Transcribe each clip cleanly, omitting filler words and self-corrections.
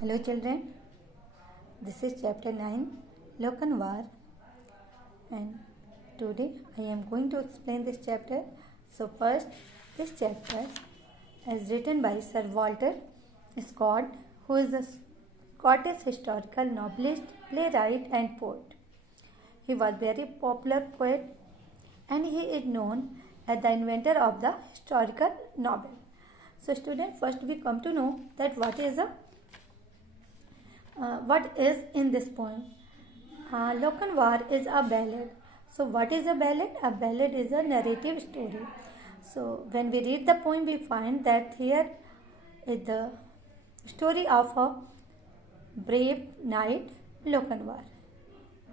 Hello children, this is chapter 9 Lokanwar and today I am going to explain this chapter. So first, this chapter is written by Sir Walter Scott, who is a Scottish historical novelist, playwright and poet. He was very popular poet and he is known as the inventor of the historical novel. So student, first we come to know that what is in this poem. Lokanwar is a ballad. So what is a ballad? A ballad is a narrative story. So when we read the poem, we find that here is the story of a brave knight, Lokanwar.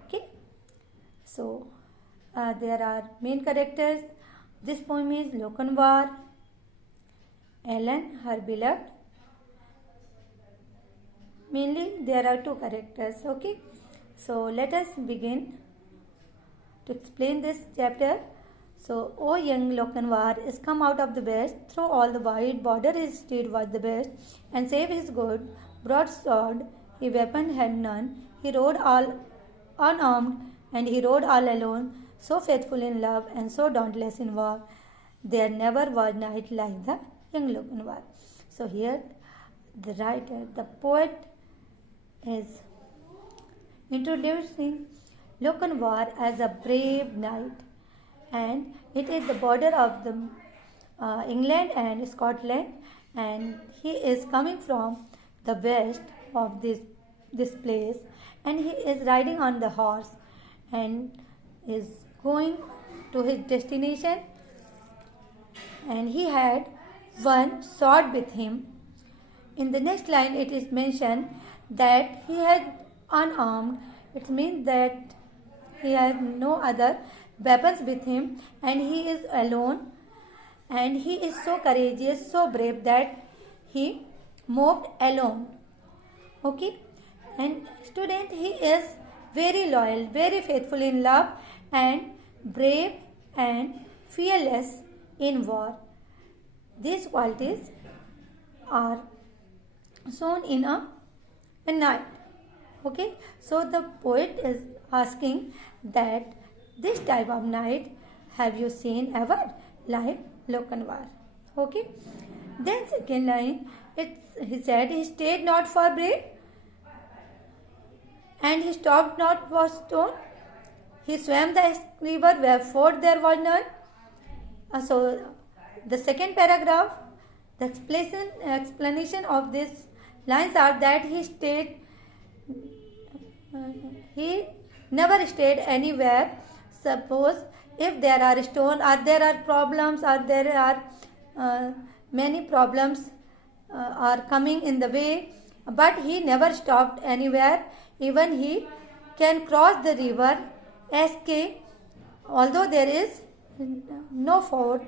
Okay. So there are main characters. This poem is Lokanwar, Ellen, her beloved. Mainly there are two characters. Okay. So let us begin to explain this chapter. So, O young Lokanwar is come out of the west, through all the wide border his steed was the best, and save his good broadsword, he weapon had none, he rode all unarmed, and he rode all alone, so faithful in love and so dauntless in war. There never was knight like the young Lokanwar. So here the writer, the poet is introducing Lokanwar as a brave knight, and it is the border of the England and Scotland, and he is coming from the west of this place, and he is riding on the horse and is going to his destination, and he had one sword with him. In the next line it is mentioned that he had unarmed. It means that he had no other weapons with him and he is alone, and he is so courageous, so brave that he moved alone. Okay, and student, he is very loyal, very faithful in love, and brave and fearless in war. These qualities are shown in a knight. Okay, so the poet is asking that this type of knight have you seen ever, like Lokanwar? Okay, then second line, he said he stayed not for bread and he stopped not for stone, he swam the river where ford there was none. So the second paragraph, the explanation of these lines are that he never stayed anywhere. Suppose if there are stones or there are problems or there are many problems are coming in the way, but he never stopped anywhere. Even he can cross the river SK, although there is no ford.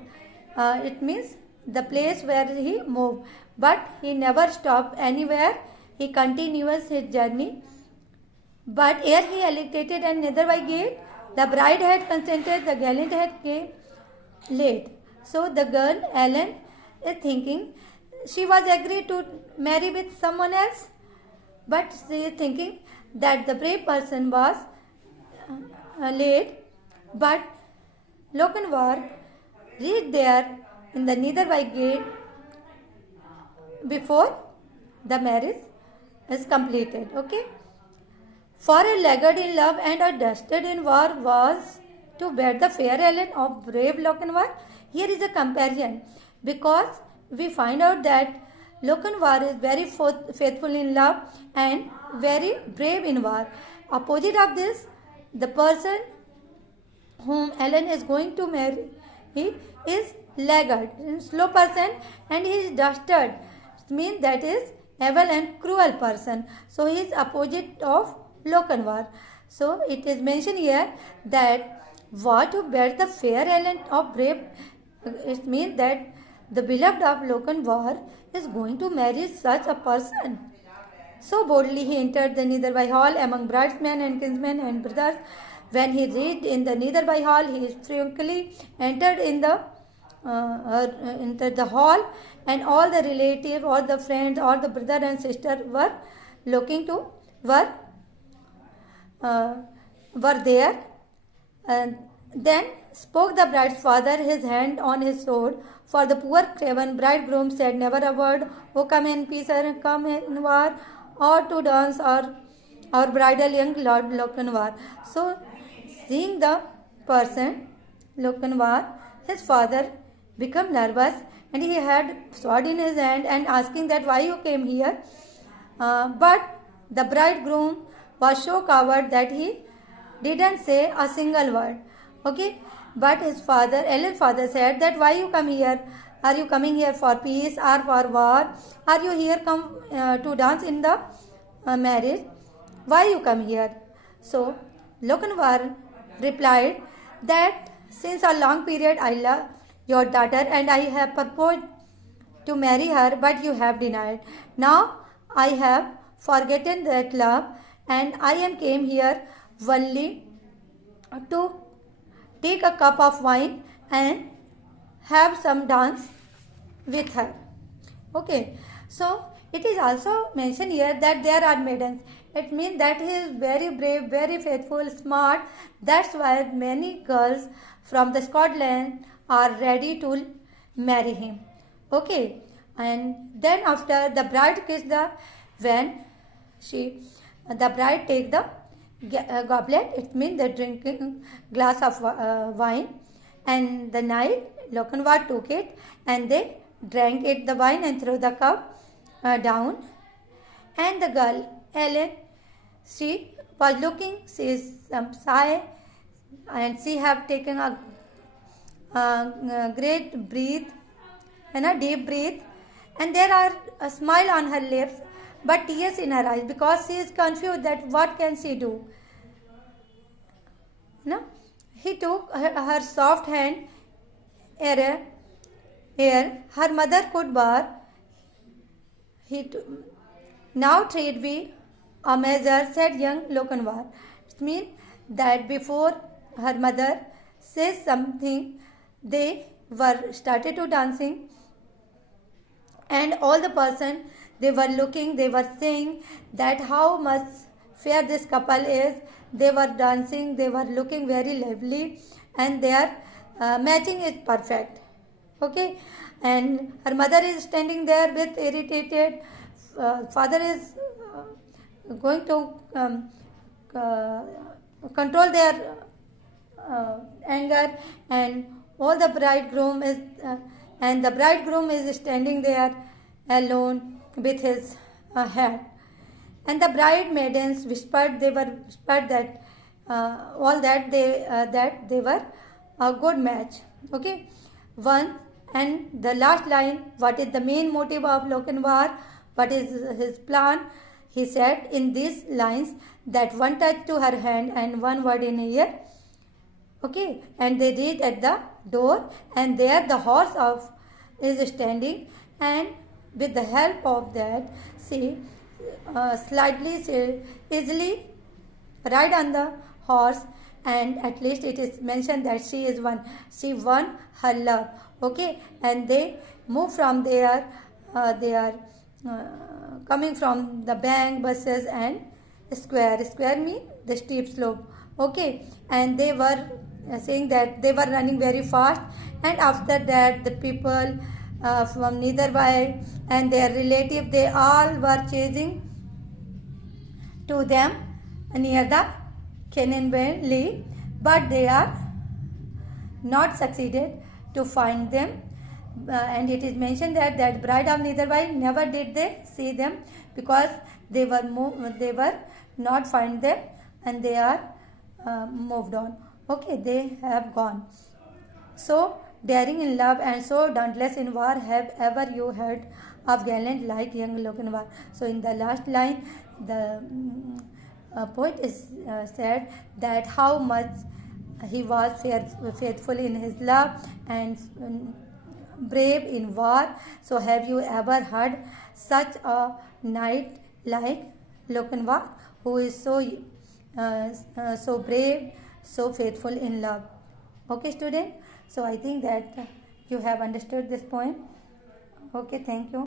It means the place where he moved, but he never stopped anywhere. He continues his journey. But ere he allocated and Netherby gate, the bride had consented, the gallant had came late. So the girl Ellen is thinking she was agreed to marry with someone else, but she is thinking that the brave person was late. But Lokanwar reached there in the Netherby gate before the marriage is completed. Okay. For a laggard in love and a dastard in war was to bear the fair Ellen of brave Lokanwar. Here is a comparison, because we find out that Lokanwar is very faithful in love and very brave in war. Opposite of this, the person whom Ellen is going to marry, he is laggard, slow person, and he is dastard. It means that is evil and cruel person. So he is opposite of Lokanwar. So it is mentioned here that what to bear the fair Ellen of brave. It means that the beloved of Lokanwar is going to marry such a person. So boldly he entered the Netherby hall among bridesmen and kinsmen and brothers. When he reached in the Netherby hall, he frankly entered into the hall, and all the relative, all the friends, all the brother and sister were looking to were there. Then spoke the bride's father, his hand on his sword. For the poor craven bridegroom said never a word. Oh, come in peace or come in war, or to dance or our bridal young Lord Lokanwar. So, seeing the person Lokanwar, his father became nervous and he had sword in his hand and asking that why you came here. But the bridegroom was so coward that he didn't say a single word. Okay, but his father, elder father, said that why you come here? Are you coming here for peace or for war? Are you here come to dance in the marriage? Why you come here? So Lokanwar replied that since a long period I love your daughter and I have proposed to marry her, but you have denied. Now I have forgotten that love and I am came here only to take a cup of wine and have some dance with her. Okay, so it is also mentioned here that there are maidens. It means that he is very brave, very faithful, smart. That's why many girls from the Scotland are ready to marry him. Okay, and then after the bride kissed when the bride take the goblet, it means the drinking glass of wine, and the knight Lokanwar took it and they drank it the wine and threw the cup down. And the girl Ellen, she was looking, she is sigh and she have taken a great breath and a deep breath, and there are a smile on her lips but tears in her eyes because she is confused that what can she do. No? He took her soft hand ere her mother could bear. Now trade we a measure, said young Lokanwar. It means that before her mother says something, they were started to dancing, and all the person they were looking, they were saying that how much fair this couple is. They were dancing, they were looking very lively, and their matching is perfect. Okay, and her mother is standing there with irritated. Father is going to control their anger, and all the bridegroom is and the bridegroom is standing there alone with his hat. And the bride maidens whispered that all that they were a good match. Okay, one and the last line. What is the main motive of Lokanwar? What is his plan? He said in these lines that one touch to her hand and one word in ear. Okay, and they read at the door, and there the horse is standing, and with the help of that, she easily ride on the horse, and at least it is mentioned that she won her love. Okay, and they move from there. They are coming from the bank, buses, and square. Square means the steep slope. Okay, and they were saying that they were running very fast, and after that the people from nearby and their relative, they all were chasing to them near the Cannon Lee, but they are not succeeded to find them. And it is mentioned that bride of Netherby never did they see them because they were not find them, and they are moved on. Okay, they have gone. So daring in love and so dauntless in war, have ever you heard of gallant like young Lokanwar? So in the last line, the poet is said that how much he was faithful in his love and brave in war. So have you ever heard such a knight like Lokanwar, who is so brave, so faithful in love? Okay, student. So I think that you have understood this poem. Okay, thank you.